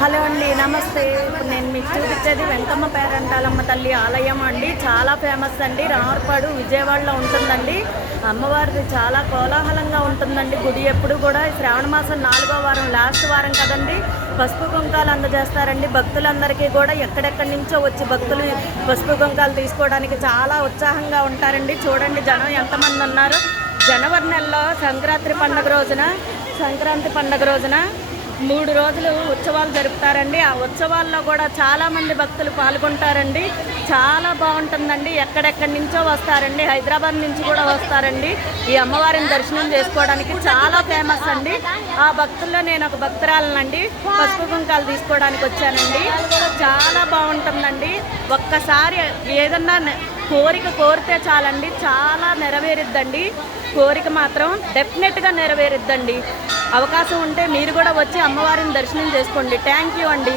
Hello అండి నమస్తే. ఇప్పుడు నేను మీకు చూపించేది వెంకమ్మ పేరంటాలమ్మ తల్లి ఆలయం అండి. చాలా ఫేమస్ అండి. రామర్పాడు విజయవాడలో ఉంటుందండి. అమ్మవారిది చాలా కోలాహలంగా ఉంటుందండి. గుడి ఎప్పుడు కూడా శ్రావణ మాసం నాలుగో వారం లాస్ట్ వారం కదండి. పసుపు కుంకాలు అందజేస్తారండి. భక్తులందరికీ కూడా ఎక్కడెక్కడి నుంచో వచ్చి భక్తులు పసుపు కుంకాలు తీసుకోవడానికి చాలా ఉత్సాహంగా ఉంటారండి. చూడండి జనం ఎంతమంది ఉన్నారు. జనవరి నెలలో సంక్రాంతి పండుగ రోజున సంక్రాంతి పండుగ రోజున మూడు రోజులు ఉత్సవాలు జరుపుతారండి. ఆ ఉత్సవాల్లో కూడా చాలా మంది భక్తులు పాల్గొంటారండి. చాలా బాగుంటుందండి. ఎక్కడెక్కడి నుంచో వస్తారండి. హైదరాబాద్ నుంచి కూడా వస్తారండి. ఈ అమ్మవారిని దర్శనం చేసుకోవడానికి చాలా ఫేమస్ అండి. ఆ భక్తుల్లో నేను ఒక భక్తురాలనండి. పసుపు కుంకాలు తీసుకోవడానికి వచ్చానండి. చాలా బాగుంటుందండి. ఒక్కసారి ఏదన్నా కోరిక కోరితే చాలండి. చాలా నెరవేరుద్దండి. కోరిక మాత్రం డెఫినెట్గా నెరవేరుద్దండి. అవకాశం ఉంటే మీరు కూడా వచ్చి అమ్మవారిని దర్శనం చేసుకోండి. థ్యాంక్ యూ అండి.